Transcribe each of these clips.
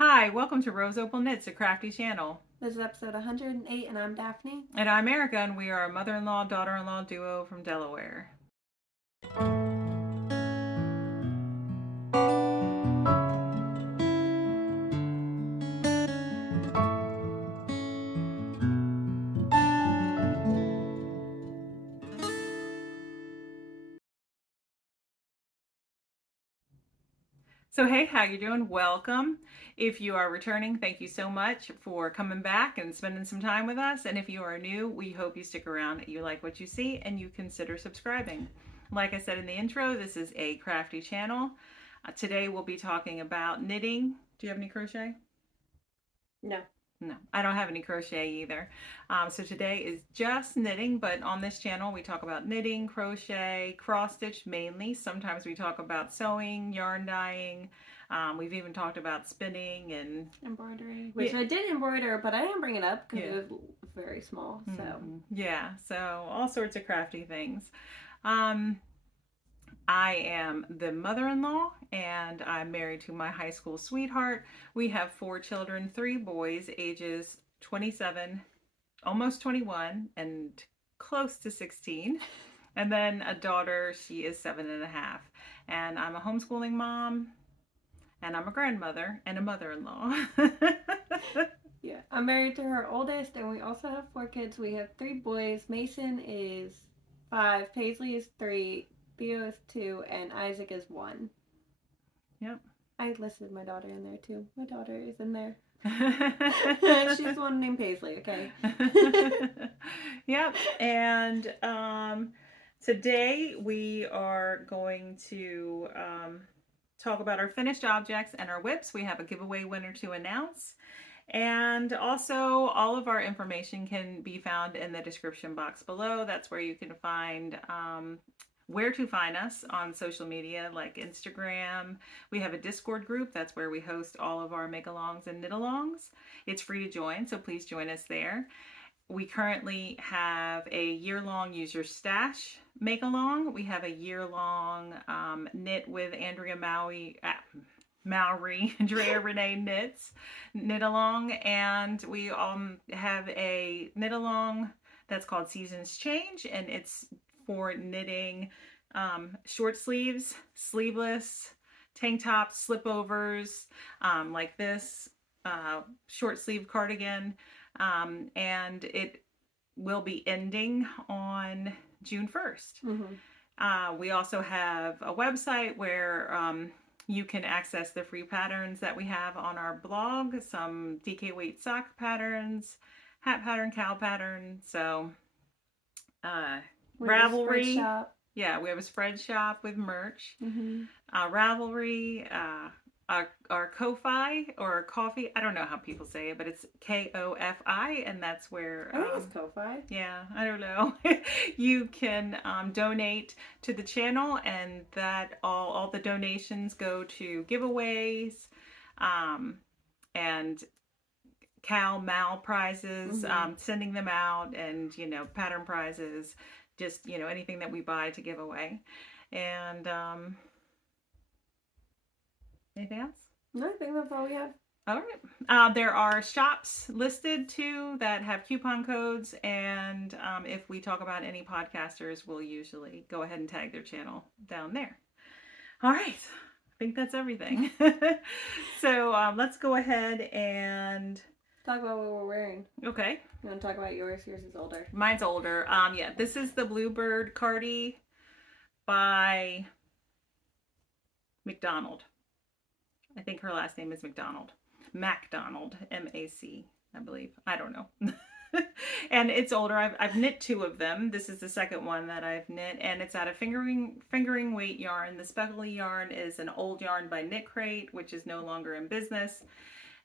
Hi, welcome to Rose Opal Knits, a crafty channel. This is episode 108, and I'm Daphne. And I'm Erica, and we are a mother-in-law, daughter-in-law duo from Delaware. So hey, how you doing? Welcome. If you are returning, thank you so much for coming back and spending some time with us. And if you are new, we hope you stick around, you like what you see, and you consider subscribing. Like I said in the intro, this is a crafty channel. Today we'll be talking about knitting. Do you have any crochet? No. No, I don't have any crochet either. So today is just knitting, but on this channel we talk about knitting, crochet, cross stitch mainly. Sometimes we talk about sewing, yarn dyeing. We've even talked about spinning and embroidery, which I did embroider, but I didn't bring it up because it was very small. So yeah, so all sorts of crafty things. I am the mother-in-law and I'm married to my high school sweetheart. We have 4 children, 3 boys, ages 27, almost 21, and close to 16. And then a daughter, she is 7.5. And I'm a homeschooling mom, and I'm a grandmother and a mother-in-law. Yeah, I'm married to her oldest, and we also have 4 kids. We have 3 boys. Mason is 5, Paisley is 3, Theo is 2, and Isaac is 1. Yep. I listed my daughter in there too. My daughter is in there. She's the one named Paisley, okay? Yep. And today we are going to talk about our finished objects and our whips. We have a giveaway winner to announce. And also, all of our information can be found in the description box below. That's where you can find where to find us on social media like Instagram. We have a Discord group. That's where we host all of our make-alongs and knit-alongs. It's free to join, so please join us there. We currently have a year-long use your stash make-along. We have a year-long knit with Andrea Maui. Drea Renee knit along, and we have a knit along that's called Seasons Change, and it's for knitting short sleeves, sleeveless, tank tops, slipovers, like this short sleeve cardigan, and it will be ending on June 1st. We also have a website where you can access the free patterns that we have on our blog, some DK weight sock patterns, hat pattern, cow pattern. So Ravelry. Yeah, we have a spread shop with merch. Ravelry, our Ko-Fi or Coffee. I don't know how people say it, but it's Kofi, and that's where I think it's Ko-Fi. Yeah, I don't know. You can donate to the channel, and that all the donations go to giveaways, and Mal prizes, sending them out, and pattern prizes, just anything that we buy to give away. And anything else? No, I think that's all we have. All right. There are shops listed too that have coupon codes, and if we talk about any podcasters, we'll usually go ahead and tag their channel down there. All right. I think that's everything. So let's go ahead and talk about what we're wearing. Okay. You want to talk about yours? Yours is older. Mine's older. Yeah, this is the Bluebird Cardi by McDonald. I think her last name is McDonald. MacDonald, M-A-C, I believe. I don't know. And it's older. I've knit 2 of them. This is the second one that I've knit, and it's out of fingering weight yarn. The speckly yarn is an old yarn by Knit Crate, which is no longer in business.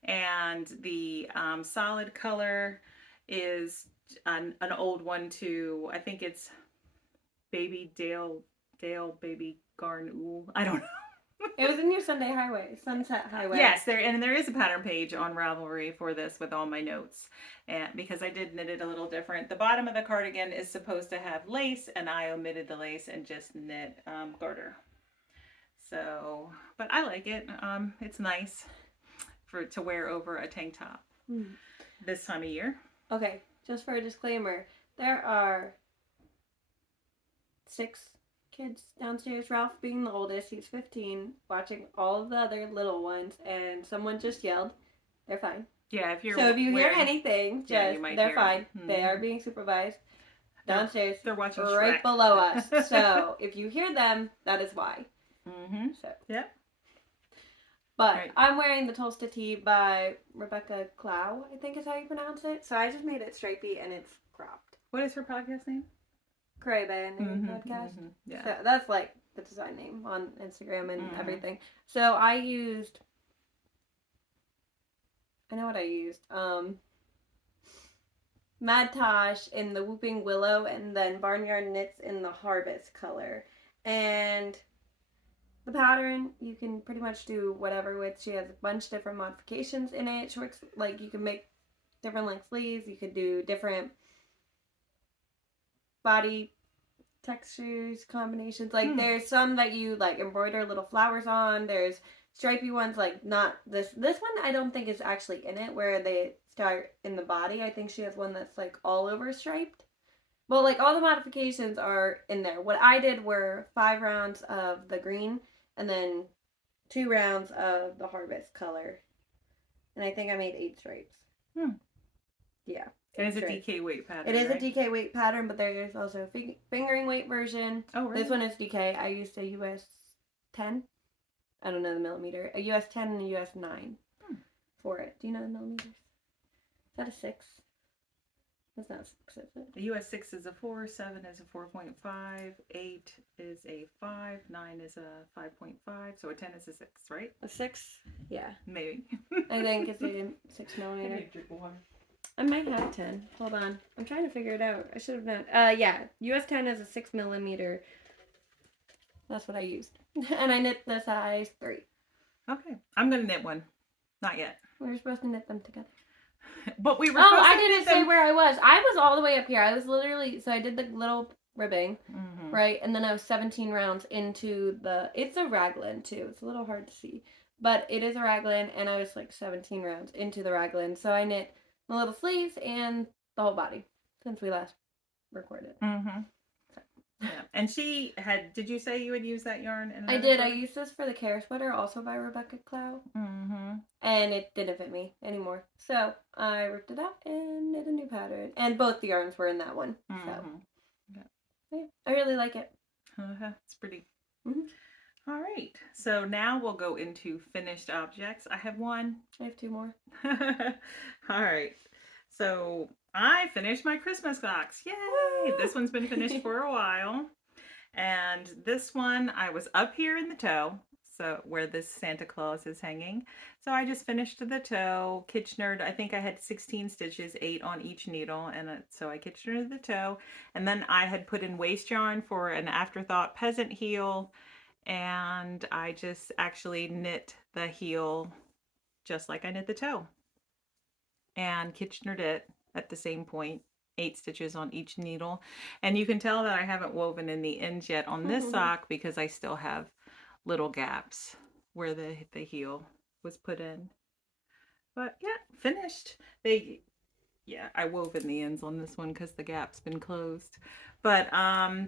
And the solid color is an old one too. I think it's Baby Dale Baby Garn Ool. I don't know. It was in your Sunset Highway. Yes, there is a pattern page on Ravelry for this with all my notes, and because I did knit it a little different. The bottom of the cardigan is supposed to have lace, and I omitted the lace and just knit garter. So, but I like it. It's nice to wear over a tank top this time of year. Okay, just for a disclaimer, there are 6 kids downstairs. Ralph being the oldest, he's 15, watching all of the other little ones, and someone just yelled. They're fine. Yeah, if you're so if you hear anything, just they're fine. Mm-hmm. They are being supervised downstairs. They're watching right Shrek. below us. So if you hear them, that is why. So yep. But I'm wearing the Tulsa Tee by Rebecca Clow, I think is how you pronounce it. So I just made it stripey and it's cropped. What is her podcast name? Cray Banding Podcast. Yeah. So that's like the design name on Instagram and everything. So I know what I used. Mad Tosh in the Whooping Willow and then Barnyard Knits in the Harvest color. And the pattern, you can pretty much do whatever with. She has a bunch of different modifications in it. She works, like, you can make different length sleeves. You could do different body textures, combinations. Like, there's some that you, like, embroider little flowers on. There's stripey ones, like, not this. This one I don't think is actually in it, where they start in the body. I think she has one that's, like, all over striped. Well, like, all the modifications are in there. What I did were 5 rounds of the green and then 2 rounds of the Harvest color. And I think I made 8 stripes. Yeah. And it's a DK weight pattern. It is a DK weight pattern, but there's also a fingering weight version. Oh, really? This one is DK. I used a US 10. I don't know the millimeter. A US 10 and a US 9 for it. Do you know the millimeters? Is that a 6? That's not 6, is it? The US 6 is a 4, 7 is a 4.5, 8 is a 5, 9 is a 5.5, so a 10 is a 6, right? A 6? Yeah. Maybe. I think it's a 6 millimeter. I might have 10. Hold on. I'm trying to figure it out. I should have known. Yeah. US 10 is a 6 millimeter. That's what I used. And I knit the size 3. Okay. I'm going to knit one. Not yet. We were supposed to knit them together. But we were I didn't say where I was. I was all the way up here. I was literally, so I did the little ribbing, right? And then I was 17 rounds into it's a raglan too. It's a little hard to see. But it is a raglan, and I was like 17 rounds into the raglan. So I knit the little sleeves and the whole body since we last recorded. Yeah. And did you say you would use that yarn? I did. I used this for the Care Sweater, also by Rebecca Clow. And it didn't fit me anymore. So I ripped it out and knit a new pattern. And both the yarns were in that one. So yeah, I really like it. It's pretty. All right. So now we'll go into finished objects. I have one. I have 2 more. All right. So I finished my Christmas box. Yay! Woo! This one's been finished for a while. And this one, I was up here in the toe, so where this Santa Claus is hanging. So I just finished the toe, Kitchenered. I think I had 16 stitches, 8 on each needle. And so I Kitchenered the toe. And then I had put in waste yarn for an afterthought peasant heel. And I just actually knit the heel just like I knit the toe. And Kitchenered it at the same point, 8 stitches on each needle. And you can tell that I haven't woven in the ends yet on this sock because I still have little gaps where the heel was put in. But yeah, finished. I wove in the ends on this one because the gap's been closed. But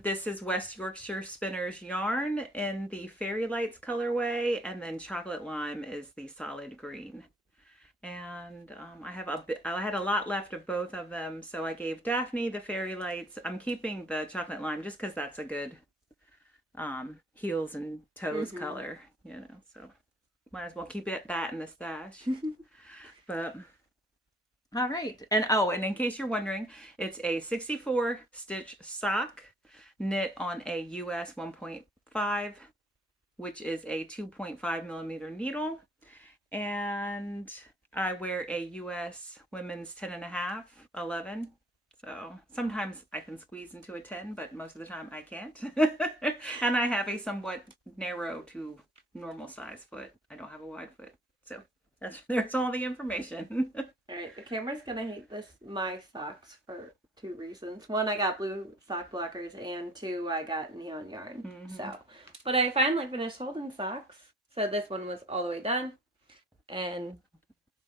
this is West Yorkshire Spinners yarn in the Fairy Lights colorway, and then Chocolate Lime is the solid green. And I had a lot left of both of them, so I gave Daphne the Fairy Lights. I'm keeping the Chocolate Lime just because that's a good heels and toes color, so might as well keep that in the stash. But all right. And in case you're wondering, it's a 64 stitch sock knit on a US 1.5, which is a 2.5 millimeter needle. And I wear a US women's 10.5, 11. So sometimes I can squeeze into a 10, but most of the time I can't. And I have a somewhat narrow to normal size foot. I don't have a wide foot. So there's all the information. All right, the camera's gonna hate my socks for 2 reasons. 1, I got blue sock blockers, and 2, I got neon yarn. But I finally finished holding socks. So this one was all the way done. And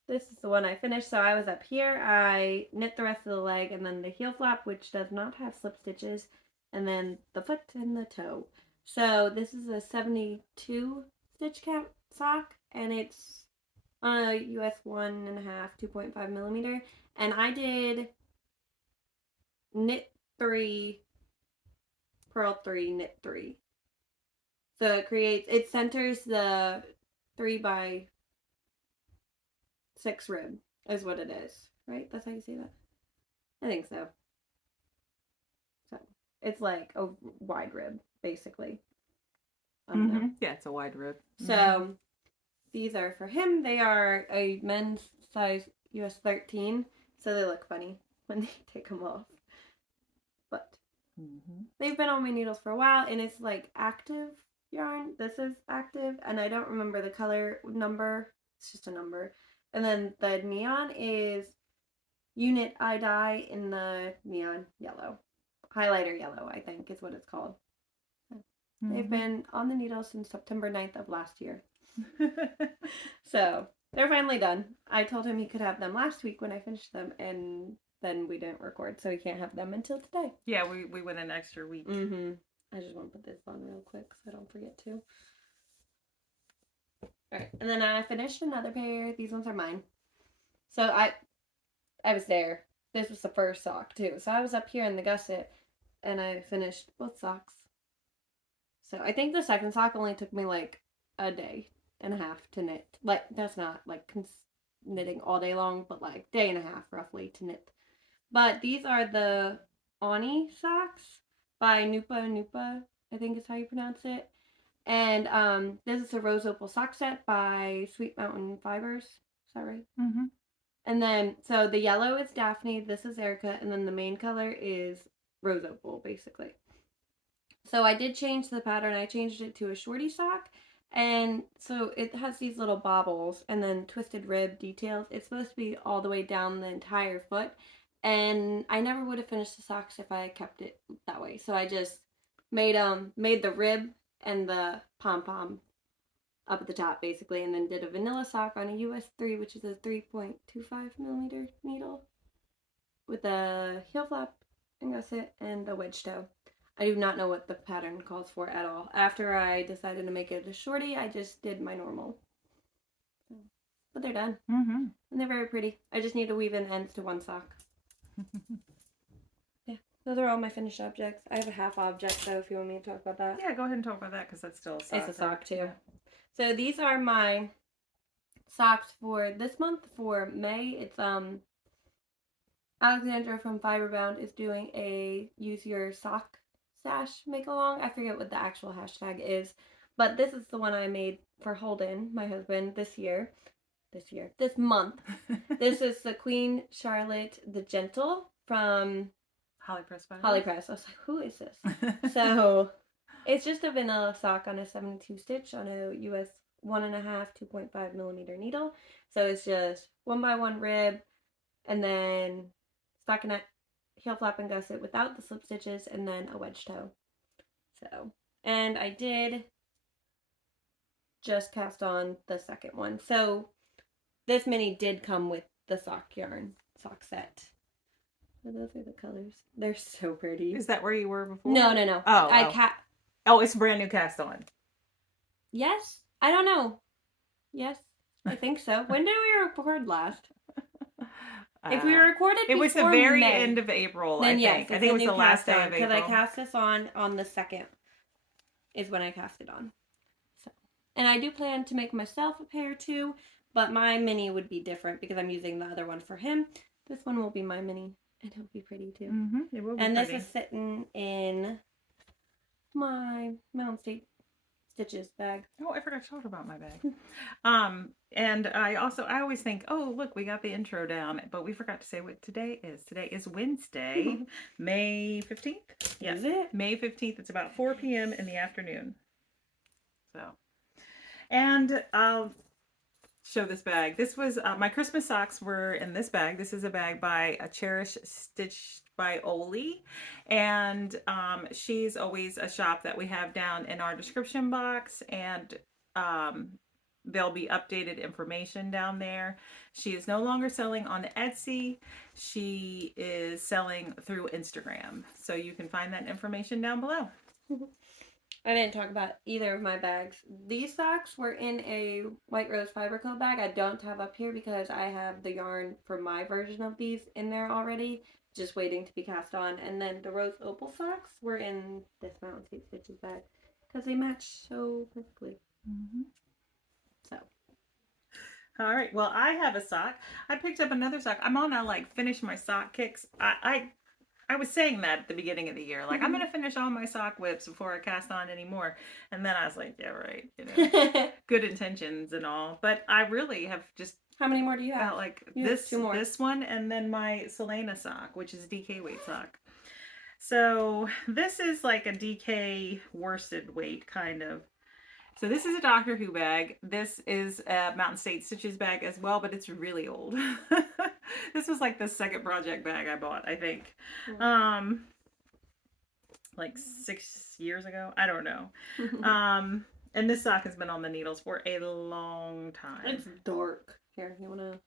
This is the one I finished. So I was up here. I knit the rest of the leg and then the heel flap, which does not have slip stitches, and then the foot and the toe. So this is a 72 stitch count sock, and it's on a US 1.5, 2.5 millimeter. And I did knit 3, purl 3, knit 3. So it centers the 3x6 rib is what it is, right? That's how you say that? I think so. So it's like a wide rib, basically. I don't know. Yeah, it's a wide rib. So these are for him. They are a men's size US 13, so they look funny when they take them off. But they've been on my needles for a while, and it's like active yarn. This is active, and I don't remember the color number. It's just a number. And then the neon is Unit I Dye in the neon yellow. Highlighter yellow, I think is what it's called. They've been on the needle since September 9th of last year. So they're finally done. I told him he could have them last week when I finished them, and then we didn't record, so he can't have them until today. Yeah, we went an extra week. I just want to put this on real quick so I don't forget to. Alright, and then I finished another pair. These ones are mine. So I was there. This was the first sock too. So I was up here in the gusset and I finished both socks. So I think the second sock only took me like a day and a half to knit. Like, that's not like knitting all day long, but like day and a half roughly to knit. But these are the Oni socks by Nupa, I think is how you pronounce it. And this is a Rose Opal sock set by Sweet Mountain Fibers. Is that right? And then, so the yellow is Daphne, this is Erica, and then the main color is Rose Opal, basically. So I did change the pattern. I changed it to a shorty sock, and so it has these little bobbles and then twisted rib details. It's supposed to be all the way down the entire foot, and I never would have finished the socks if I had kept it that way. So I just made the rib and the pom-pom up at the top, basically, and then did a vanilla sock on a US 3, which is a 3.25 millimeter needle, with a heel flap and gusset and a wedge toe. I do not know what the pattern calls for at all. After I decided to make it a shorty, I just did my normal. But they're done. And they're very pretty. I just need to weave in ends to one sock. Yeah, those are all my finished objects. I have a half object, though, if you want me to talk about that. Yeah, go ahead and talk about that, because that's still a sock. It's a sock, too. Yeah. So these are my socks for this month. For May, it's Alexandra from Fiberbound is doing a Use Your Sock Stash make along. I forget what the actual hashtag is, but this is the one I made for Holden, my husband, this month. This is the Queen Charlotte the Gentle from Holly Press Fibers. Holly Press. I was like, who is this? So it's just a vanilla sock on a 72 stitch on a US 1.5, 2.5 millimeter needle. So it's just 1x1 rib, and then stockinette, heel flap and gusset without the slip stitches, and then a wedge toe. So, and I did just cast on the second one. So this mini did come with the sock set. So those are the colors. They're so pretty. Is that where you were before? No. Oh, it's brand new cast on. Yes? I don't know. Yes, I think so. When did we record last? If we recorded before it was the very May, end of April, then I think. Yes, I think it was the last day of April. Because I cast this on the 2nd is when I cast it on. So, and I do plan to make myself a pair too, but my mini would be different because I'm using the other one for him. This one will be my mini, and it'll be pretty too. It will be and pretty. This is sitting in my Mountain State Stitches bag. Oh, I forgot to talk about my bag. And I always think, oh, look, we got the intro down, but we forgot to say what today is. Today is Wednesday, May 15th. Is it? May 15th. It's about 4 p.m. in the afternoon. So, and I'll show this bag. This was, my Christmas socks were in this bag. This is a bag by a Cherish Stitch by Oli, and she's always a shop that we have down in our description box, and there'll be updated information down there. She is no longer selling on Etsy. She is selling through Instagram. So you can find that information down below. I didn't talk about either of my bags. These socks were in a white rose fiber coat bag. I don't have up here because I have the yarn for my version of these in there already, just waiting to be cast on. And then the rose opal socks were in this Mountain State Stitches bag because they match so perfectly. Mm-hmm. So. All right. Well, I have a sock. I picked up another sock. I'm on a like finish my sock kicks. I was saying that at the beginning of the year, like I'm gonna finish all my sock whips before I cast on anymore. And then I was like, yeah, right, you know, good intentions and all, but I really have just. How many more do you have? Felt like this one, and then my Selena sock, which is DK weight sock. So this is like a DK worsted weight kind of. So this is a Doctor Who bag. This is a Mountain State Stitches bag as well, but it's really old. This was like the second project bag I bought, I think. Like 6 years ago. I don't know. And this sock has been on the needles for a long time. It's dark. Here, you wanna?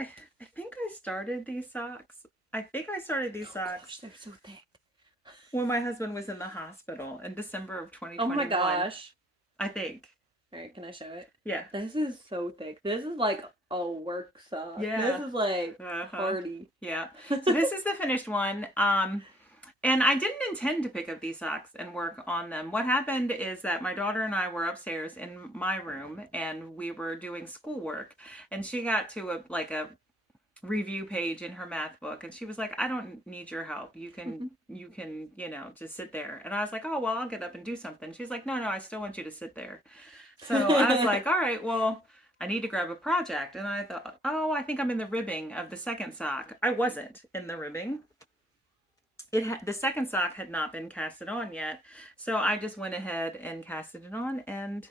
I think I started these socks. Gosh, they're so thick. When my husband was in the hospital in December of 2021. Oh my gosh. I think. All right, can I show it? Yeah. This is so thick. This is like a work sock. Yeah. This is like party. Yeah. So this is the finished one. And I didn't intend to pick up these socks and work on them. What happened is that my daughter and I were upstairs in my room and we were doing schoolwork, and she got to a review page in her math book, and she was like, I don't need your help. You can, you know, just sit there. And I was like, oh, well, I'll get up and do something. She's like, no, I still want you to sit there. So I was like, all right, well, I need to grab a project. And I thought, oh, I think I'm in the ribbing of the second sock. I wasn't in the ribbing. The second sock had not been casted on yet. So I just went ahead and casted it on, and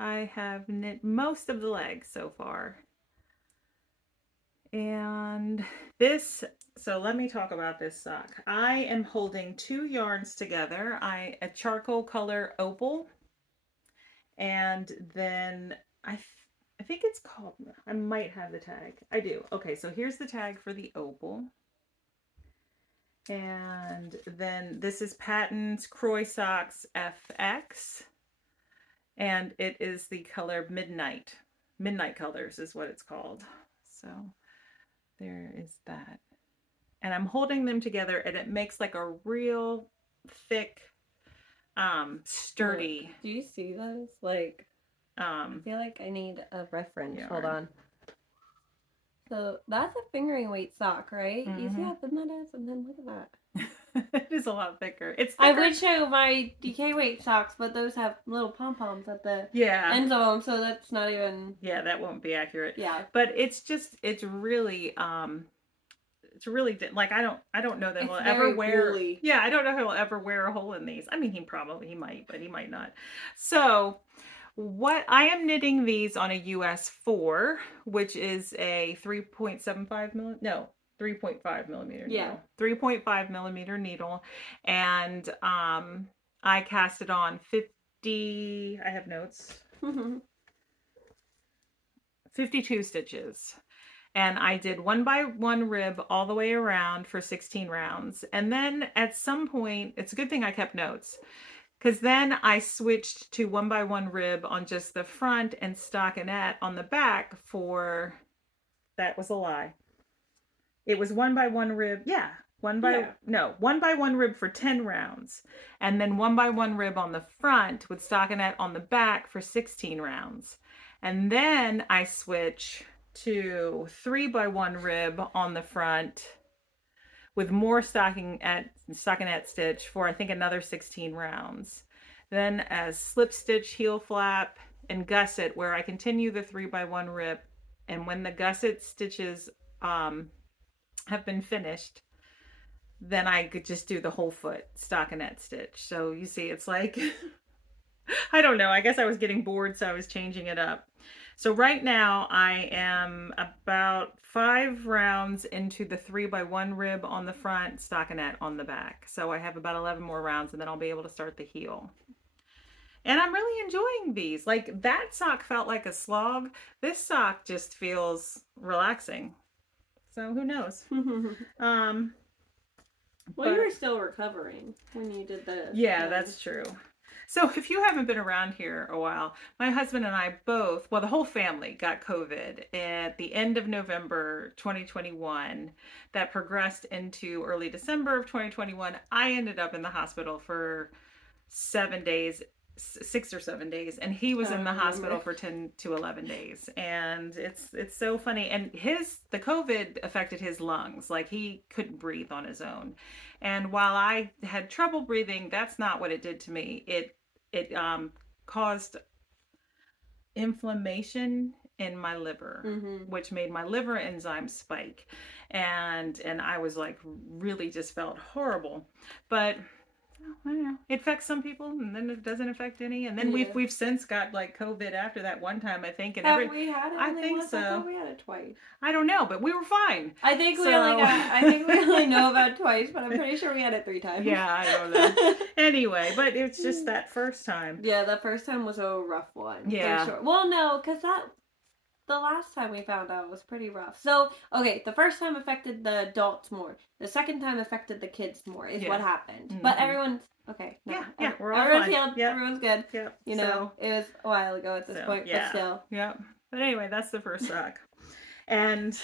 I have knit most of the legs so far. And this, so let me talk about this sock. I am holding 2 yarns together. A charcoal color opal, and then I think it's called, I might have the tag. I do. Okay, so here's the tag for the opal. And then this is Patton's Croy Socks FX. And it is the color Midnight. Midnight Colors is what it's called. So there is that. And I'm holding them together, and it makes like a real thick, sturdy. Look, do you see those? Like, I feel like I need a reference. Yeah, hold on. So that's a fingering weight sock, right? You see how thin that is? And then look at that. It is a lot thicker. It's thicker. I would show my DK weight socks, but those have little pom-poms at the ends of them, so that's not even... Yeah, that won't be accurate. Yeah. But it's really like, I don't know that he'll ever wear... Woolly. Yeah, I don't know if he'll ever wear a hole in these. I mean, he might, but he might not. So... what I am knitting these on a US 4, which is a 3.75 millimeter, no, 3.5 millimeter needle. 3.5 millimeter needle. And I cast it on 50, I have notes, 52 stitches. And I did 1 by 1 rib all the way around for 16 rounds. And then at some point, it's a good thing I kept notes, because then I switched to 1 by 1 rib on just the front and stockinette on the back for, that was a lie. It was 1 by 1 rib. Yeah. 1 by 1 rib for 10 rounds. And then 1 by 1 rib on the front with stockinette on the back for 16 rounds. And then I switch to 3 by 1 rib on the front with more stockinette stitch for, I think, another 16 rounds. Then a slip stitch, heel flap, and gusset, where I continue the 3 by 1 rib. And when the gusset stitches have been finished, then I could just do the whole foot stockinette stitch. So you see, it's like, I don't know, I guess I was getting bored, so I was changing it up. So right now I am about 5 rounds into the 3 by 1 rib on the front, stockinette on the back. So I have about 11 more rounds, and then I'll be able to start the heel. And I'm really enjoying these. Like that sock felt like a slog. This sock just feels relaxing. So who knows? Um, Well, you but were still recovering when you did the yeah, legs. that's true. So if you haven't been around here a while, my husband and I both, well, the whole family got COVID at the end of November 2021. That progressed into early December of 2021. I ended up in the hospital for 7 days, 6 or 7 days, and he was I in the hospital remember. for 10 to 11 days. And it's so funny. And the COVID affected his lungs. Like he couldn't breathe on his own. And while I had trouble breathing, that's not what it did to me. It caused inflammation in my liver, Mm-hmm. which made my liver enzyme spike. And I was like really just felt horrible. But I don't know. It affects some people, and then it doesn't affect any. And then Yeah. we've since got like COVID after that one time, I think. And Have we had it I only think once? I so. thought we had it twice. I don't know, but we were fine. I think we So only got. I think we only know about twice, but I'm pretty sure we had it 3 times. yeah, I don't know. Anyway, but it's just that first time. Yeah, the first time was a rough one. Yeah. For sure. Well, no, because the last time we found out was pretty rough. So, okay, the first time affected the adults more. The second time affected the kids more, is Yeah. what happened. Mhm. But everyone's okay. No, Yeah, we're all everyone's fine. healed. Yep. Everyone's good. Yep. You know, it was a while ago at this point, yeah. but still. Yep. But anyway, that's the first sock. And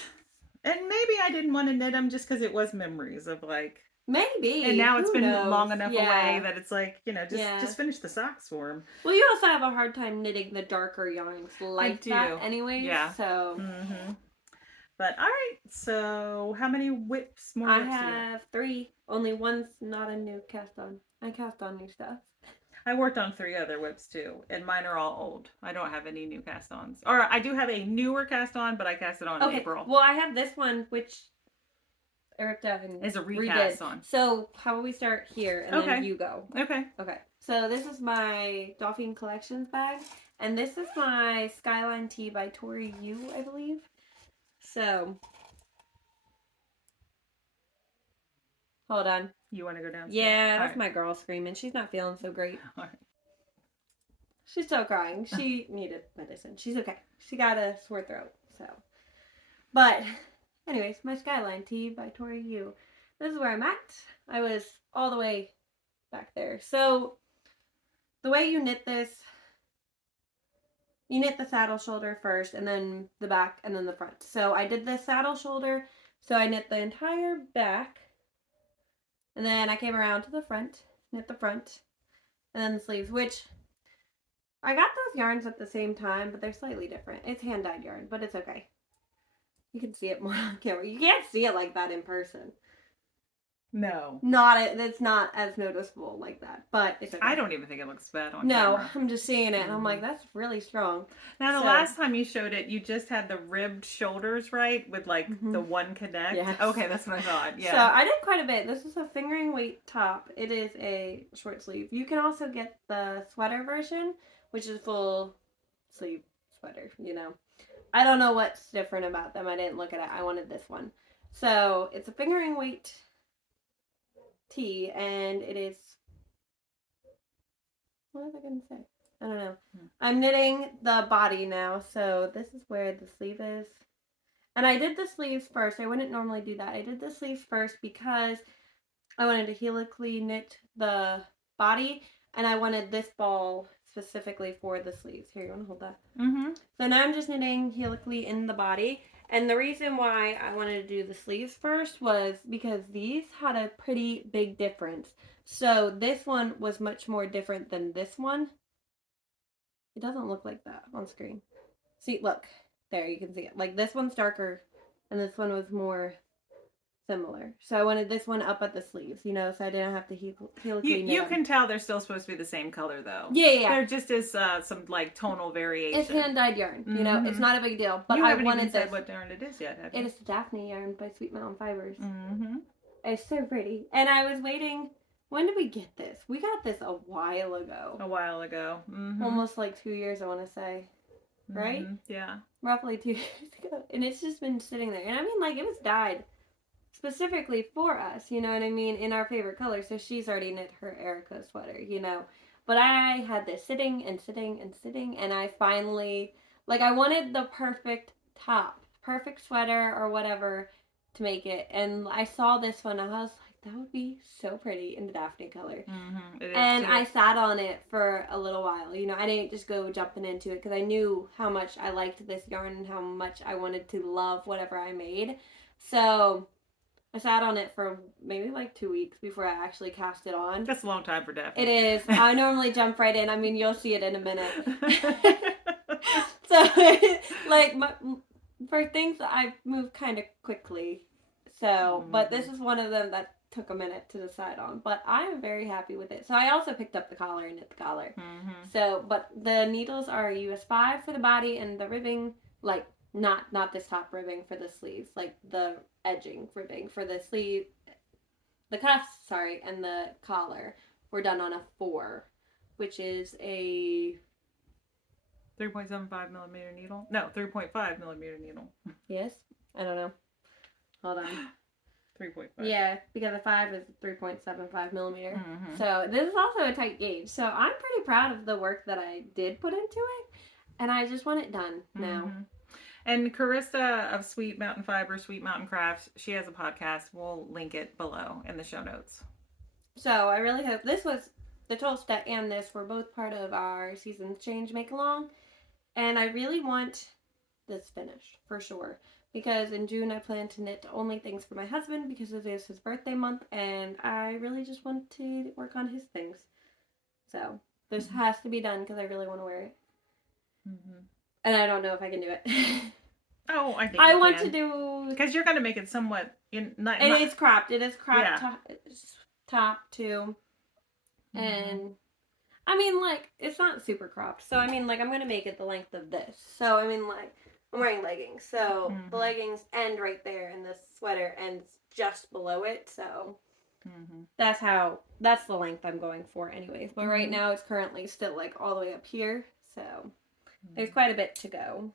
maybe I didn't want to knit them just because it was memories of like. Maybe. And now it's Who been knows? long enough Yeah. away that it's like, just finish the socks for him. Well, you also have a hard time knitting the darker yarns like that anyways. Yeah. So. Mm-hmm. But all right. So how many more whips I do you have? have 3. Only one's not a new cast on. I cast on new stuff. I worked on 3 other whips too, and mine are all old. I don't have any new cast-ons. Or I do have a newer cast-on, but I cast it on in April. Well, I have this one, which I ripped out and It's a recast redid. on. So how about we start here and then you go? Okay. Okay. So this is my Daphne Collections bag, and this is my Skyline Tee by Tori Yu, I believe. So hold on. You want to go downstairs? Yeah, that's my girl screaming. She's not feeling so great. All right. She's still crying. She needed medicine. She's okay. She got a sore throat. So, but anyways, my Skyline Tee by Tori Yu. This is where I'm at. I was all the way back there. So the way you knit this, you knit the saddle shoulder first, and then the back, and then the front. So I did the saddle shoulder. So I knit the entire back. And then I came around to the front, knit the front, and then the sleeves, which I got those yarns at the same time, but they're slightly different. It's hand-dyed yarn, but it's okay. You can see it more on camera. You can't see it like that in person. No. It's not as noticeable like that, but it's okay. I don't even think it looks bad on camera. I'm just seeing it, and I'm like, that's really strong. Now, the last time you showed it, you just had the ribbed shoulders, right? With like the one connect. Yes. Okay, that's what I thought. Yeah. So I did quite a bit. This is a fingering weight top. It is a short sleeve. You can also get the sweater version, which is full sleeve sweater, I don't know what's different about them. I didn't look at it. I wanted this one. So it's a fingering weight tee, and it is, what was I going to say? I don't know. I'm knitting the body now, so this is where the sleeve is. And I did the sleeves first. I wouldn't normally do that. I did the sleeves first because I wanted to helically knit the body, and I wanted this ball specifically for the sleeves. Here, you want to hold that? Mm-hmm. So now I'm just knitting helically in the body. And the reason why I wanted to do the sleeves first was because these had a pretty big difference. So this one was much more different than this one. It doesn't look like that on screen. See, look. There, you can see it. Like, this one's darker, and this one was more similar. So I wanted this one up at the sleeves, so I didn't have to helically knit You them. can tell they're still supposed to be the same color, though. Yeah. There just is some, like, tonal variation. It's hand-dyed yarn, It's not a big deal. But you I haven't wanted even said this. what yarn it is yet, have you? It is Daphne yarn by Sweet Mountain Fibers. Mm-hmm. It's so pretty. And I was waiting. When did we get this? We got this a while ago. A while ago. Mm-hmm. Almost like 2 years, I want to say. Right? Mm-hmm. Yeah. Roughly 2 years ago. And it's just been sitting there. And I mean, like, it was dyed specifically for us, you know what I mean, in our favorite color. So she's already knit her Erica sweater, But I had this sitting and sitting and sitting, and I finally, like, I wanted the perfect top, perfect sweater or whatever to make it. And I saw this one, and I was like, that would be so pretty in the Daphne color. Mm-hmm. It is And too. I sat on it for a little while. You know, I didn't just go jumping into it because I knew how much I liked this yarn and how much I wanted to love whatever I made. So I sat on it for maybe like 2 weeks before I actually cast it on. That's a long time for Daphne. It is. I normally jump right in. I mean, you'll see it in a minute. So, like, for things, I move kind of quickly. So, but this is one of them that took a minute to decide on. But I'm very happy with it. So I also picked up the collar and knit the collar. Mm-hmm. So, but the needles are US 5 for the body, and the ribbing, like, not this top ribbing for the sleeves, like the edging ribbing for the sleeve, the cuffs, sorry, and the collar were done on a 4, which is a 3.75 millimeter needle. No, 3.5 millimeter needle. yes. I don't know. Hold on. 3.5. Yeah, because the 5 is 3.75 millimeter. Mm-hmm. So this is also a tight gauge. So I'm pretty proud of the work that I did put into it, and I just want it done now. Mm-hmm. And Carissa of Sweet Mountain Fiber, Sweet Mountain Crafts, she has a podcast. We'll link it below in the show notes. So I really hope this was the 12 step and this were both part of our season change make along, and I really want this finished for sure. Because in June I plan to knit only things for my husband because it is his birthday month, and I really just want to work on his things. So this has to be done because I really want to wear it. Mm-hmm. And I don't know if I can do it. Oh, I think I you want can. to do because you're going to make it somewhat It is cropped. It is cropped Yeah. top too. And I mean, like, it's not super cropped. So I mean, like, I'm going to make it the length of this. So I mean, like, I'm wearing leggings. So the leggings end right there and the sweater ends just below it. So that's the length I'm going for anyways. But right now it's currently still like all the way up here. So there's quite a bit to go.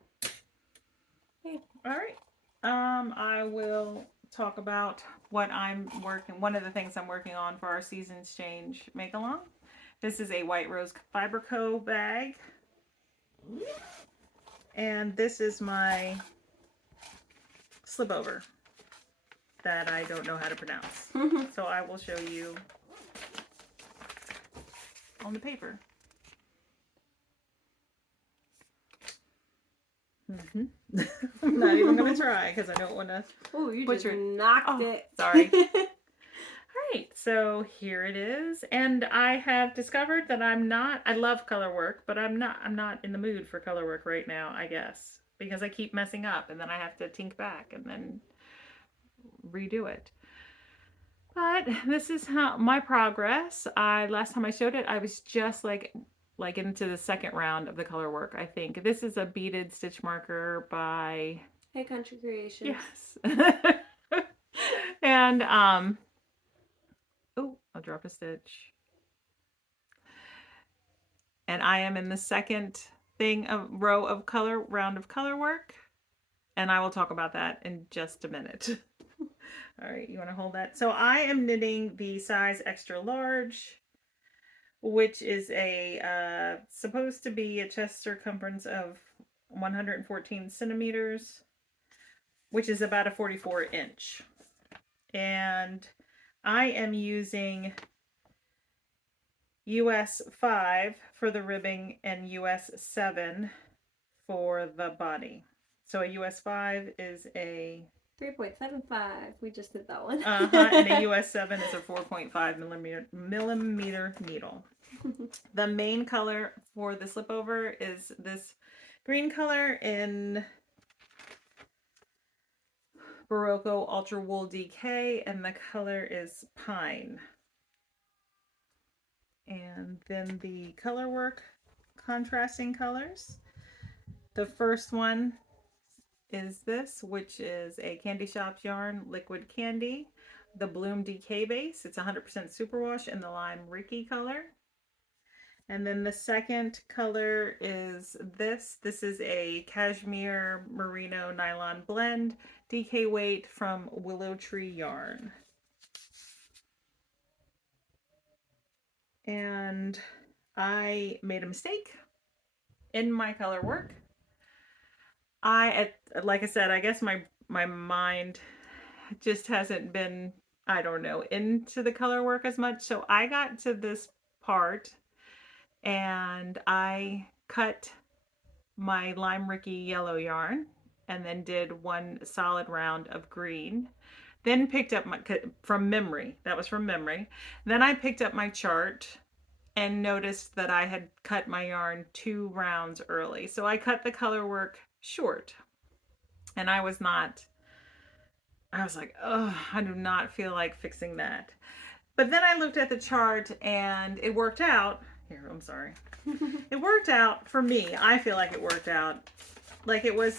Okay. All right. I will talk about what I'm working. One of the things I'm working on for our seasons change make along. This is a White Rose Fiber Co. bag, and this is my slip over that I don't know how to pronounce. So I will show you on the paper. I'm not even going to try because I don't want to. Oh, you just knocked it. Sorry. All right, so here it is, and I have discovered that I love color work, but I'm not in the mood for color work right now, I guess, because I keep messing up and then I have to tink back and then redo it. But this is how my progress. Last time I showed it, I was just like into the second round of the color work, I think. This is a beaded stitch marker by Hey Country Creations. Yes. And oh, I'll drop a stitch. And I am in the second round of color work, and I will talk about that in just a minute. All right, you want to hold that? So I am knitting the size extra large, which is supposed to be a chest circumference of 114 centimeters, which is about a 44 inch. And I am using US 5 for the ribbing and US 7 for the body. So a US 5 is a 3.75. We just did that one. And a US 7 is a 4.5 millimeter needle. The main color for the slip over is this green color in Barocco Ultra Wool DK, and the color is Pine. And then the color work contrasting colors. The first one is this, which is a Candy Shop yarn liquid candy, the Bloom DK base. It's 100% superwash in the lime Ricky color. And then the second color is this. This is a cashmere merino nylon blend, DK weight from Willow Tree yarn. And I made a mistake in my color work. Like I said, I guess my mind just hasn't been, I don't know, into the color work as much. So I got to this part and I cut my lime Ricky yellow yarn and then did one solid round of green. Then picked up my, from memory, that was from memory. Then I picked up my chart and noticed that I had cut my yarn 2 rounds early. So I cut the color work short. And I was like, oh, I do not feel like fixing that. But then I looked at the chart and it worked out. Here, I'm sorry. It worked out for me. I feel like it worked out. Like it was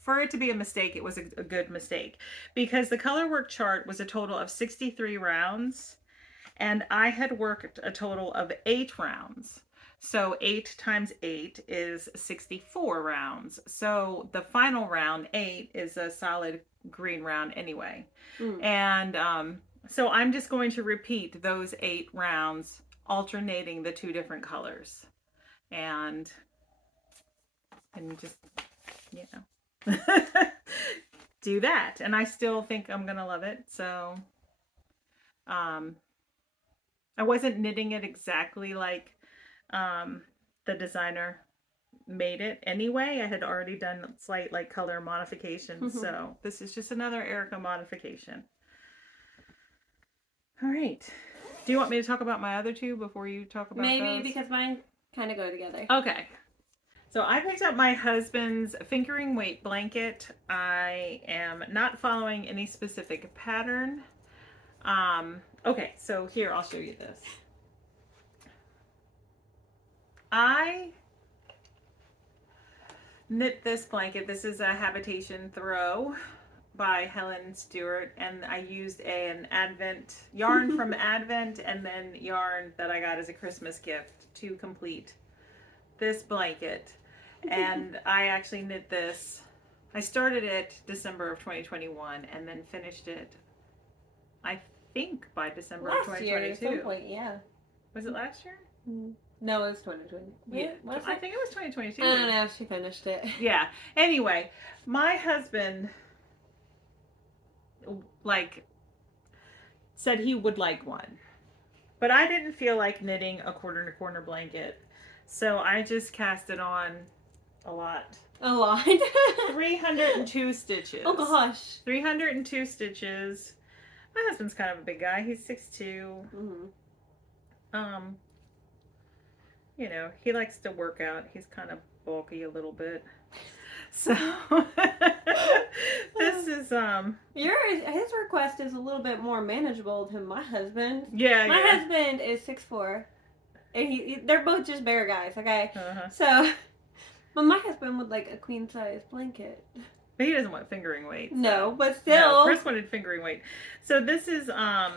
for it to be a mistake, it was a good mistake because the color work chart was a total of 63 rounds and I had worked a total of 8 rounds. So 8 times 8 is 64 rounds. So the final round, 8, is a solid green round anyway. And so I'm just going to repeat those 8 rounds, alternating the 2 different colors. And just, you know, do that. And I still think I'm going to love it. So, I wasn't knitting it exactly like the designer made it anyway. I had already done slight like color modifications. So this is just another Erica modification. All right. Do you want me to talk about my other 2 before you talk about Maybe those? because mine kind of go together. Okay. So I picked up my husband's fingering weight blanket. I am not following any specific pattern. Okay, so here, I'll show you this. I knit this blanket. This is a Habitation Throw by Helen Stewart, and I used an Advent yarn from Advent and then yarn that I got as a Christmas gift to complete this blanket. And I actually knit this. I started it December of 2021 and then finished it, I think, by December of 2022. Year at some point, yeah. Was it last year? No, it was 2020. Yeah, I think it was 2022. I don't know if she finished it. Yeah. Anyway, my husband said he would like one, but I didn't feel like knitting a quarter to corner blanket, so I just cast it on a lot. 302 stitches. Oh gosh. 302 stitches. My husband's kind of a big guy. He's 6'2". You know, he likes to work out. He's kind of bulky a little bit. So this is his request is a little bit more manageable than my husband. Yeah, my husband is 6'4", and they're both just bear guys. Okay, so, but my husband would like a queen size blanket. But he doesn't want fingering weight. So. No, but still, no, Chris wanted fingering weight. So this is a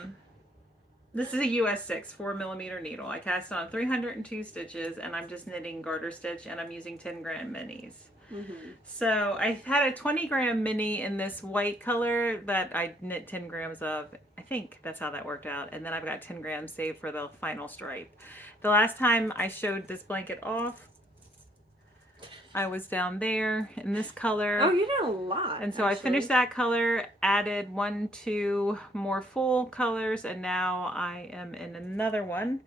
US 6 4mm needle. I cast it on 302 stitches, and I'm just knitting garter stitch, and I'm using 10-gram minis. So I had a 20-gram mini in this white color that I knit 10 grams of. I think that's how that worked out. And then I've got 10 grams saved for the final stripe. The last time I showed this blanket off, I was down there in this color. Oh, you did a lot. And so actually, I finished that color, added 2 more full colors, and now I am in another one.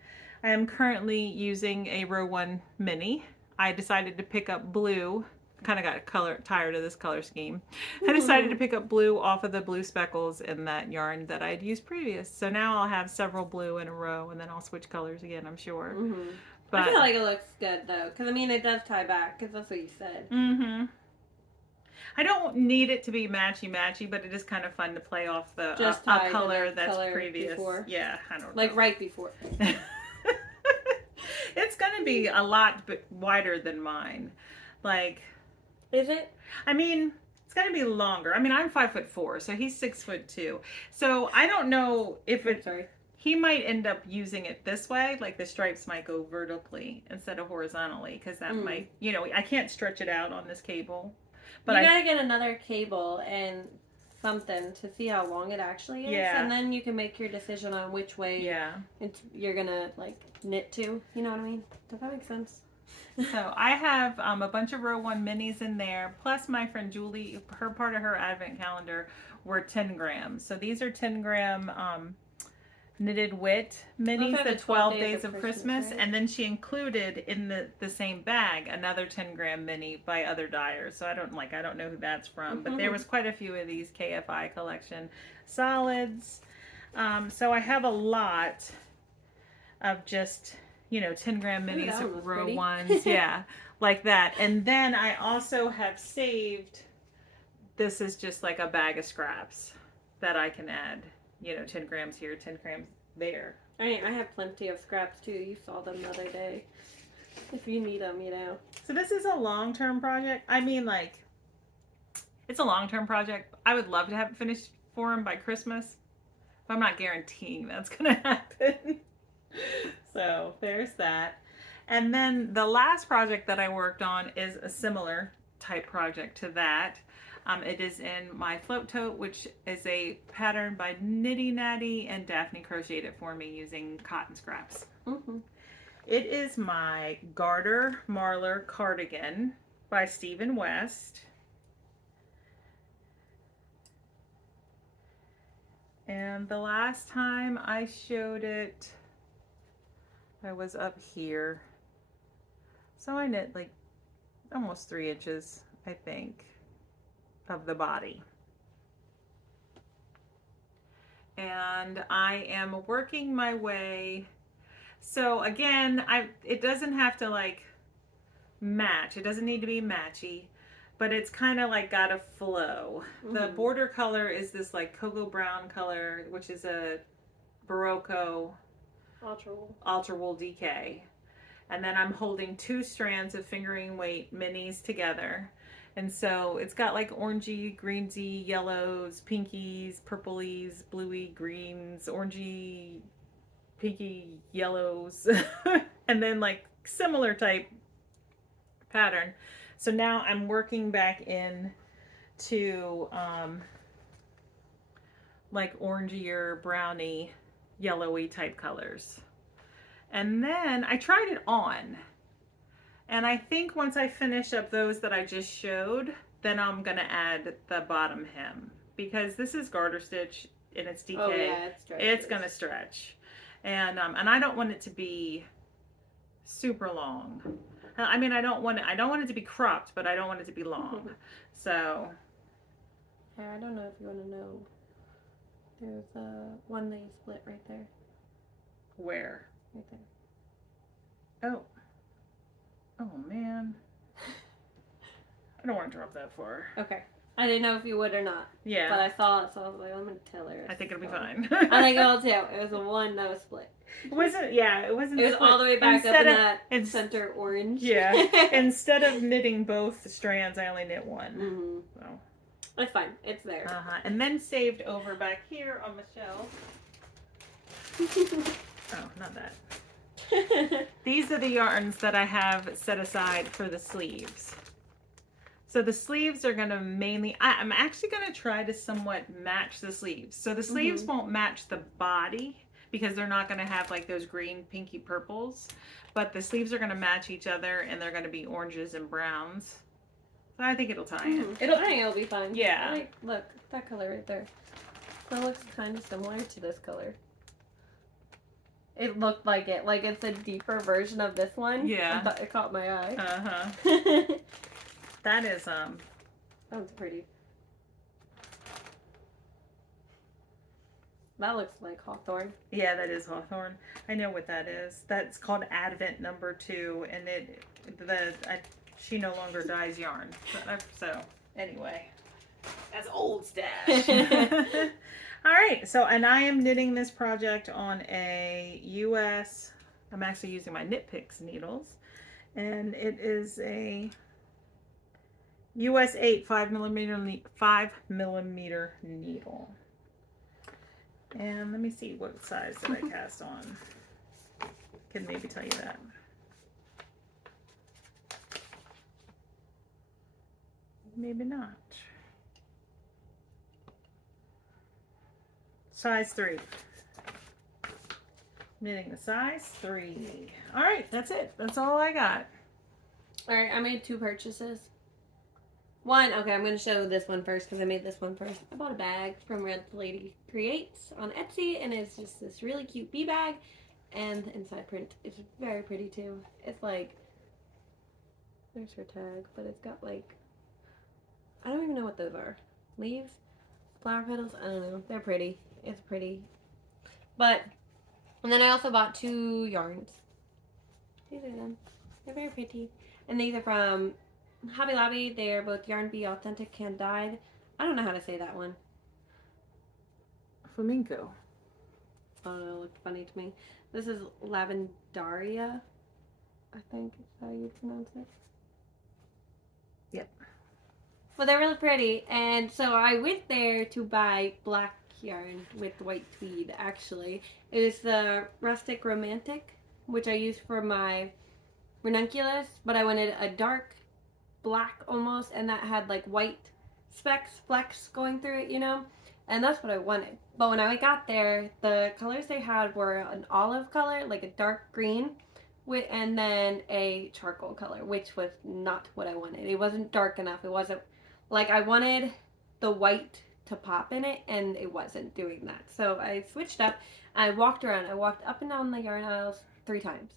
I am currently using a row 1 mini. I decided to pick up blue. Kind of got tired of this color scheme. I decided to pick up blue off of the blue speckles in that yarn that I'd used previous. So now I'll have several blue in a row, and then I'll switch colors again, I'm sure. But I feel like it looks good though, because I mean it does tie back, because that's what you said. I don't need it to be matchy, but it is kind of fun to play off the a color that's previous. Before. Yeah, I don't know. Like right before. It's gonna be a lot wider than mine. Like, is it? I mean, it's gonna be longer. I mean, I'm 5'4", so he's 6'2". So I don't know if it. Sorry. He might end up using it this way, like the stripes might go vertically instead of horizontally, because that might, I can't stretch it out on this cable. But you gotta get another cable and something to see how long it actually is, Yeah. and then you can make your decision on which way you're gonna like knit to. You know what I mean? Does that make sense? So I have a bunch of row 1 minis in there, plus my friend Julie, her part of her advent calendar were 10 grams. So these are 10 gram knitted wit minis, the 12 days of Christmas, right? And then she included in the same bag another 10 gram mini by other dyers. So I don't know who that's from, but there was quite a few of these KFI collection solids. So I have a lot of just 10 gram minis of row pretty. Ones, yeah, like that. And then I also have saved. This is just like a bag of scraps that I can add. 10 grams here, 10 grams there. I have plenty of scraps too. You saw them the other day. If you need them, So this is a long-term project. I mean, like, it's a long-term project. I would love to have it finished for him by Christmas, but I'm not guaranteeing that's going to happen. So there's that. And then the last project that I worked on is a similar type project to that. It is in my float tote, which is a pattern by Nitty Natty, and Daphne crocheted it for me using cotton scraps. It is my Garter Marlar cardigan by Stephen West. And the last time I showed it, I was up here. So I knit like almost 3 inches, I think, of the body. And I am working my way. So again, it doesn't have to like match. It doesn't need to be matchy, but it's kind of like got a flow. The border color is this like cocoa brown color, which is a Barocco Ultra Wool DK. And then I'm holding 2 strands of fingering weight minis together. And so it's got like orangey, greensy, yellows, pinkies, purplies, bluey, greens, orangey, pinky, yellows, and then like similar type pattern. So now I'm working back in to like orangier, browny, yellowy type colors. And then I tried it on. And I think once I finish up those that I just showed, then I'm going to add the bottom hem. Because this is garter stitch and it's DK. Oh, yeah, it's going to stretch. And I don't want it to be super long. I mean, I don't want it to be cropped, but I don't want it to be long. So. Yeah, I don't know if you want to know. There's one that you split right there. Where? Right there. Oh. Oh, man. I don't want to drop that far. Okay. I didn't know if you would or not. Yeah. But I saw it, so I was like, I'm going to tell her. I think it'll be fine. I think it will too. It was a one that was split. It wasn't It was all the way back up in that center orange. Yeah. Instead of knitting both strands, I only knit one. So. It's fine. It's there. And then saved over back here on the shelf. Oh, not that. These are the yarns that I have set aside for the sleeves. So the sleeves are going to mainly, I'm actually going to try to somewhat match the sleeves. So the sleeves won't match the body because they're not going to have like those green, pinky purples, but the sleeves are going to match each other and they're going to be oranges and browns. So I think it'll tie in. I think it'll be fine. Yeah. Look, that color right there. That looks kind of similar to this color. It looked like it. Like it's a deeper version of this one. Yeah. It caught my eye. That is, That's pretty. That looks like hawthorn. Yeah, that is hawthorn. I know what that is. That's called Advent number 2, and she no longer dyes yarn. So anyway, that's old stash. All right, so, and I am knitting this project on a US, I'm actually using my Knit Picks needles, and it is a US 8 5 millimeter needle. And let me see what size did I cast on. Can maybe tell you that. Maybe not. size 3. Knitting the size 3. All right, that's it. That's all I got. All right, I made 2 purchases. One, okay, I'm going to show this one first because I made this one first. I bought a bag from Red Lady Creates on Etsy, and it's just this really cute bee bag, and the inside print is very pretty too. It's like, there's her tag, but it's got like, I don't even know what those are. Leaves? Flower petals? I don't know. They're pretty. It's pretty. But, and then I also bought 2 yarns. These are them. They're very pretty. And these are from Hobby Lobby. They are both Yarn Bee Authentic Hand Dyed. I don't know how to say that one. Flamenco. I don't know, it looked funny to me. This is Lavendaria, I think is how you pronounce it. Yep. Well, they're really pretty. And so I went there to buy black yarn with white tweed, actually. It was the Rustic Romantic, which I used for my ranunculus, but I wanted a dark black almost, and that had like white flecks going through it, you know? And that's what I wanted. But when I got there, the colors they had were an olive color, like a dark green, and then a charcoal color, which was not what I wanted. It wasn't dark enough. It wasn't, like, I wanted the white to pop in it, and it wasn't doing that. So I switched up. I walked around. I walked up and down the yarn aisles 3 times.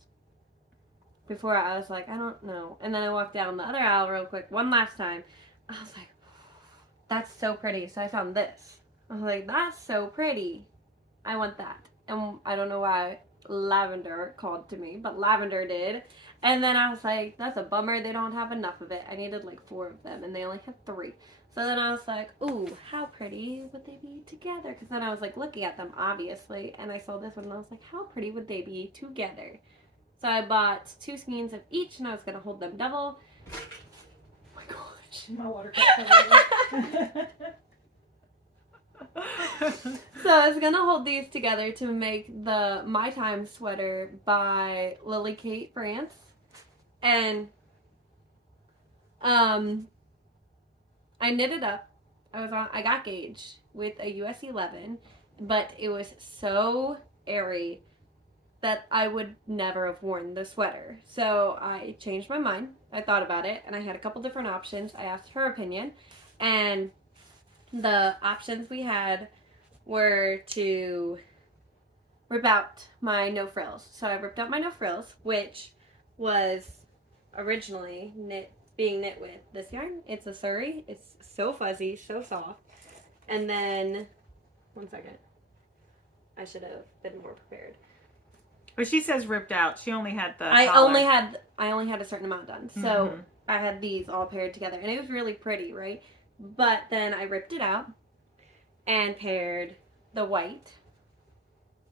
Before I was like, I don't know. And then I walked down the other aisle real quick one last time. I was like, that's so pretty. So I found this. I was like, that's so pretty. I want that. And I don't know why Lavender called to me, but Lavender did. And then I was like, that's a bummer. They don't have enough of it. I needed like 4 of them, and they only had 3. So then I was like, ooh, how pretty would they be together? Because then I was like looking at them, obviously, and I saw this one, and I was like, how pretty would they be together? So I bought 2 skeins of each, and I was going to hold them double. Oh my gosh. My water cup. So I was going to hold these together to make the My Time sweater by Lily Kate France. And I knitted up. I got gauge with a US 11, but it was so airy that I would never have worn the sweater. So I changed my mind. I thought about it, and I had a couple different options. I asked her opinion, and the options we had were to rip out my no frills. So I ripped out my no frills, which was originally being knit with this yarn. It's a Surrey. It's so fuzzy, so soft. And then, one second. I should have been more prepared. But she says ripped out. She only had the I collar. only had a certain amount done. So I had these all paired together, and it was really pretty, right? But then I ripped it out and paired the white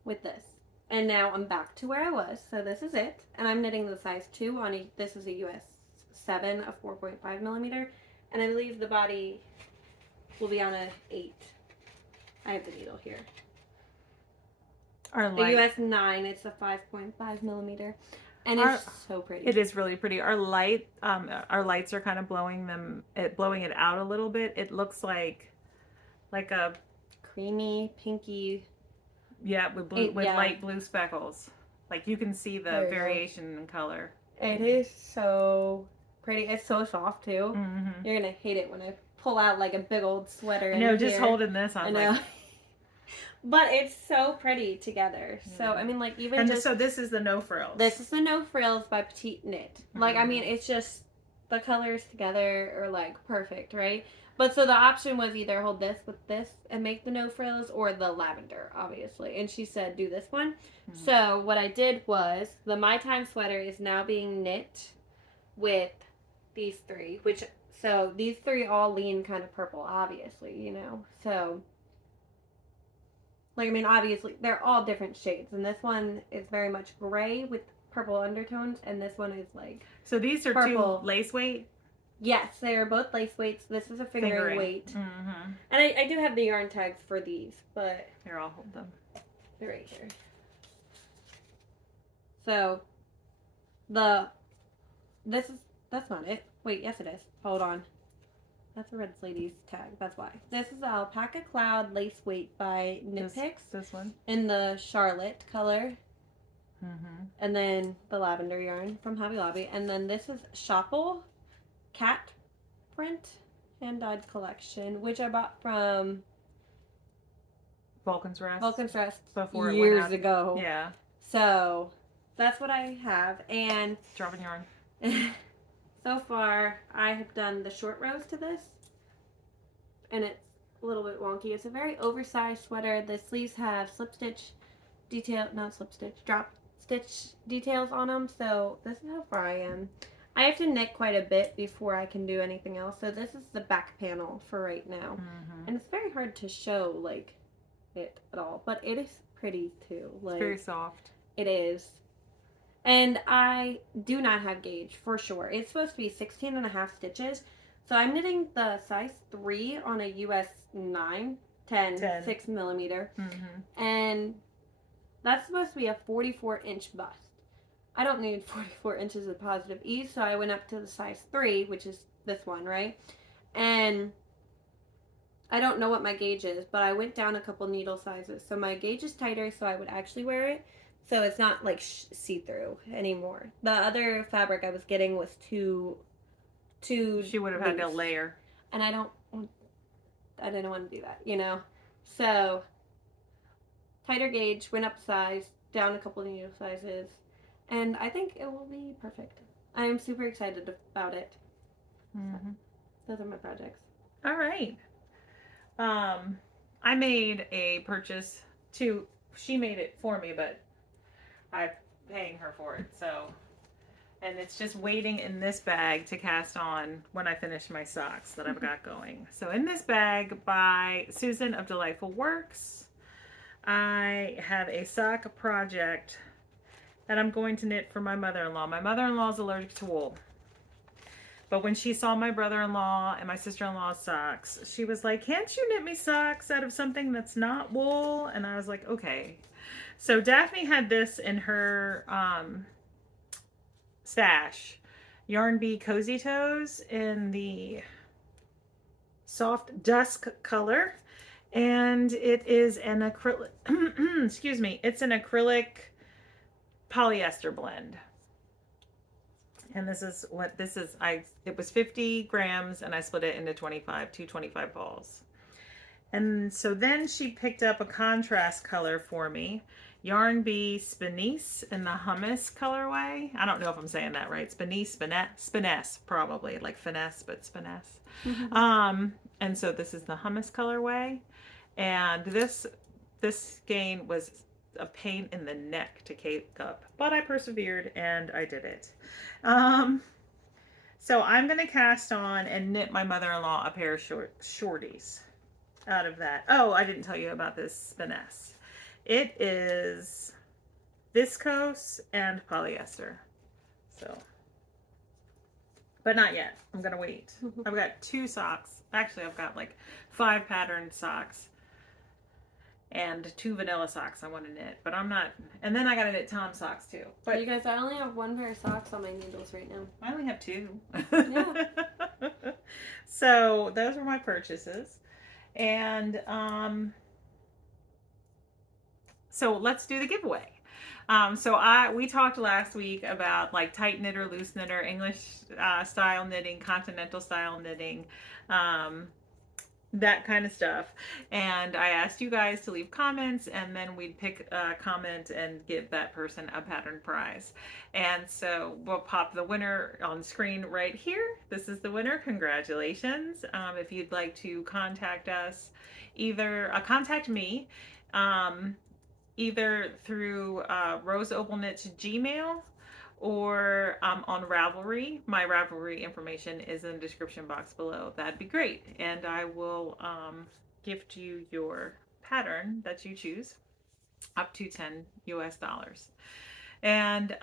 with this. And now I'm back to where I was. So this is it. And I'm knitting the size 2 on this is a US 7 of 4.5 millimeter. And I believe the body will be on a 8. I have the needle here. The US 9, it's a 5.5 millimeter, and it's so pretty. It is really pretty. Our lights are kind of blowing it out a little bit. It looks like a creamy, pinky. Yeah, with light blue speckles. Like you can see the variation in color. It is so pretty. It's so soft too. Mm-hmm. You're gonna hate it when I pull out like a big old sweater. I know, just holding this on. I know. But it's so pretty together. So, I mean, like, even so this is the No Frills. This is the No Frills by Petite Knit. Like, I mean, it's just, the colors together are, like, perfect, right? But so the option was either hold this with this and make the No Frills, or the lavender, obviously. And she said, do this one. Mm-hmm. So what I did was, the My Time sweater is now being knit with these 3. So these 3 all lean kind of purple, obviously, you know. So... like, I mean, obviously, they're all different shades. And this one is very much gray with purple undertones. And this one is, like, so these are purple. 2 lace weight? Yes, they are both lace weights. This is a fingering weight. Mm-hmm. And I do have the yarn tags for these, but... here, I'll hold them. They're right here. So, that's not it. Wait, yes it is. Hold on. That's a Red Lady's tag. That's why. This is Alpaca Cloud Lace Weight by Knit Picks. This one? In the Charlotte color. Mm-hmm. And then the lavender yarn from Hobby Lobby. And then this is Shopple Cat Print hand-dyed collection, which I bought from Vulcan's Rest. Vulcan's Rest before years ago. Yeah. So that's what I have. And dropping yarn. so far, I have done the short rows to this, and it's a little bit wonky. It's a very oversized sweater. The sleeves have slip stitch detail, not slip stitch, drop stitch details on them. So this is how far I am. I have to knit quite a bit before I can do anything else. So this is the back panel for right now. Mm-hmm. And it's very hard to show like it at all, but it is pretty too. Like, it's very soft. It is. And I do not have gauge for sure. It's supposed to be 16 and a half stitches. So I'm knitting the size 3 on a US 9, 10. 6 millimeter. Mm-hmm. And that's supposed to be a 44-inch bust. I don't need 44 inches of positive ease, so I went up to the size 3, which is this one, right? And I don't know what my gauge is, but I went down a couple needle sizes. So my gauge is tighter, so I would actually wear it. So it's not like see-through anymore. The other fabric I was getting was too She would have had to layer. And I didn't want to do that, you know? So tighter gauge, went up size, down a couple needle sizes. And I think it will be perfect. I am super excited about it. Mm-hmm. Those are my projects. All right. I made a purchase too. She made it for me, but I'm paying her for it. So, and it's just waiting in this bag to cast on when I finish my socks that I've got going. So in this bag by Susan of Delightful Works, I have a sock project that I'm going to knit for my mother-in-law. My mother-in-law is allergic to wool. But when she saw my brother-in-law and my sister-in-law's socks, she was like, can't you knit me socks out of something that's not wool? And I was like, okay. So Daphne had this in her stash. Yarn Bee Cozy Toes in the soft dusk color. And it is an acrylic, excuse me, it's an acrylic polyester blend. And this is what this is. It was 50 grams and I split it into 225 balls. And so then she picked up a contrast color for me. Yarn Bee Spinesse in the hummus colorway. I don't know if I'm saying that right. Spinesse, probably like finesse, but spinesse. And so this is the hummus colorway. And this skein was a pain in the neck to cake up, but I persevered and I did it. So I'm going to cast on and knit my mother-in-law a pair of shorties out of that. Oh, I didn't tell you about this spinesse. It is viscose and polyester. So, but not yet. I'm going to wait. I've got 2 socks. Actually, I've got like 5 patterned socks and 2 vanilla socks I want to knit, but I'm not. And then I got to knit Tom socks too. But you guys, I only have 1 pair of socks on my needles right now. I only have 2. Yeah. So those were my purchases. And so let's do the giveaway. We talked last week about like tight knit or loose knit or English style knitting, continental style knitting, that kind of stuff. And I asked you guys to leave comments, and then we'd pick a comment and give that person a pattern prize. And so we'll pop the winner on screen right here. This is the winner. Congratulations. If you'd like to contact us, either contact me, either through RoseOpalKnits Gmail or on Ravelry. My Ravelry information is in the description box below. That'd be great. And I will gift you your pattern that you choose up to $10 US. And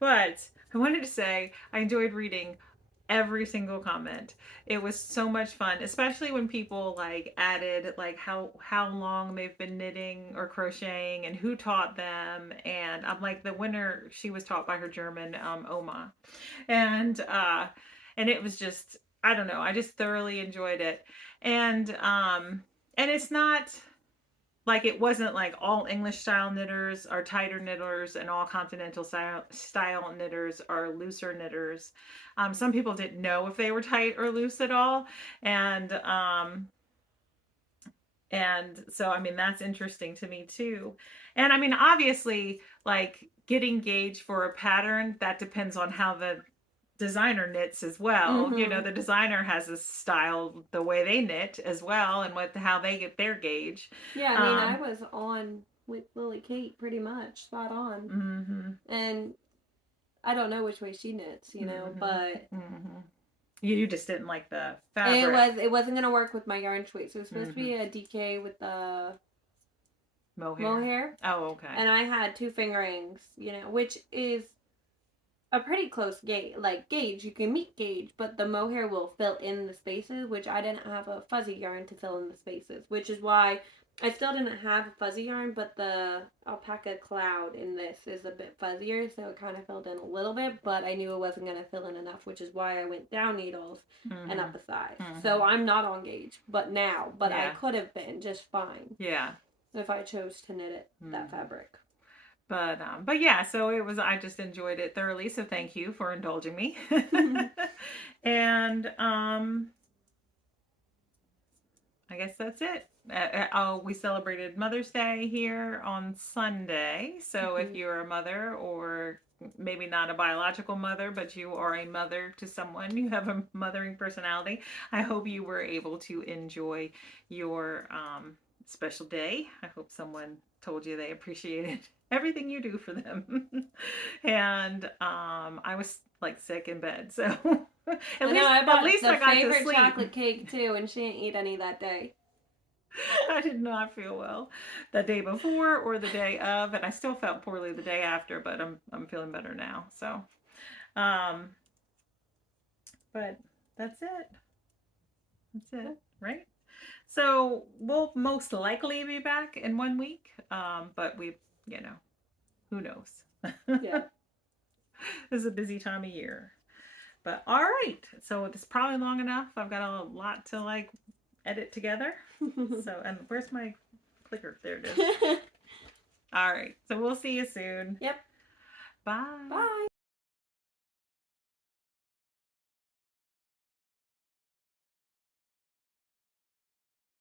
but I wanted to say I enjoyed reading every single comment. It was so much fun, especially when people like added like how long they've been knitting or crocheting and who taught them. And I'm like, the winner, she was taught by her German Oma. And and it was just, I don't know, I just thoroughly enjoyed it. And it's not like, it wasn't like all English style knitters are tighter knitters and all continental style knitters are looser knitters. Some people didn't know if they were tight or loose at all, and so, I mean, that's interesting to me too. And I mean, obviously, like, getting gauge for a pattern, that depends on how the designer knits as well. You know, Mm-hmm. the designer has a style, the way they knit as well, and how they get their gauge. Yeah, I mean, I Um, was on with Lily Kate pretty much, spot on. mhm, And I don't know which way she knits, mhm, but mhm. You just didn't like the it fabric. was it wasn't gonna work with my yarn choice. It was supposed to Mhm. be a DK with the Mohair. mohair, Oh, okay. and I had two fingerings, which is a pretty close gauge. You can meet gauge, but the mohair will fill in the spaces, which I didn't have a fuzzy yarn to fill in the spaces, which is why I still didn't have a fuzzy yarn, but the alpaca cloud in this is a bit fuzzier, so it kind of filled in a little bit, but I knew it wasn't going to fill in enough, which is why I went down needles and up Mhm. a size. So Mhm. I'm not on gauge, but I Yeah. could have been just fine Yeah. if I chose to knit it that Mhm. fabric. But yeah, so it was, I just enjoyed it thoroughly, so thank you for indulging me. And I guess that's it. Oh, we celebrated Mother's Day here on Sunday. So if you're a mother, or maybe not a biological mother, but you are a mother to someone, you have a mothering personality, I hope you were able to enjoy your special day. I hope someone told you they appreciated everything you do for them. And I was like sick in bed, so I know I at bought least the I got to favorite sleep. chocolate cake too, and she didn't eat any that day. I did not feel well the day before or the day of, and I still felt poorly the day after, but I'm feeling better now. So, um, but that's it. That's it, right? So we'll most likely be back in 1 week, but you know, who knows? Yeah. This is a busy time of year. But all right, so it's probably long enough. I've got a lot to like edit together. So, and where's my clicker? There it is. All right. So we'll see you soon. Yep. Bye. Bye.